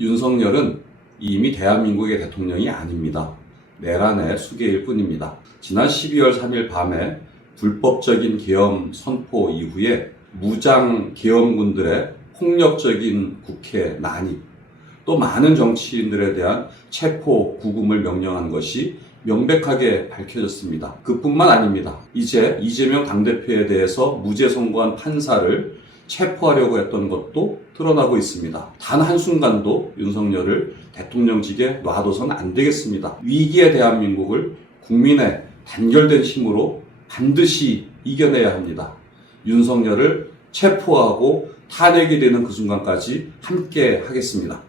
윤석열은 이미 대한민국의 대통령이 아닙니다. 내란의 수계일 뿐입니다. 지난 12월 3일 밤에 불법적인 계엄 선포 이후에 무장 계엄군들의 폭력적인 국회 난입, 또 많은 정치인들에 대한 체포, 구금을 명령한 것이 명백하게 밝혀졌습니다. 그뿐만 아닙니다. 이제 이재명 당대표에 대해서 무죄 선고한 판사를 체포하려고 했던 것도 드러나고 있습니다. 단 한순간도 윤석열을 대통령직에 놔둬서는 안 되겠습니다. 위기의 대한민국을 국민의 단결된 힘으로 반드시 이겨내야 합니다. 윤석열을 체포하고 탄핵이 되는 그 순간까지 함께 하겠습니다.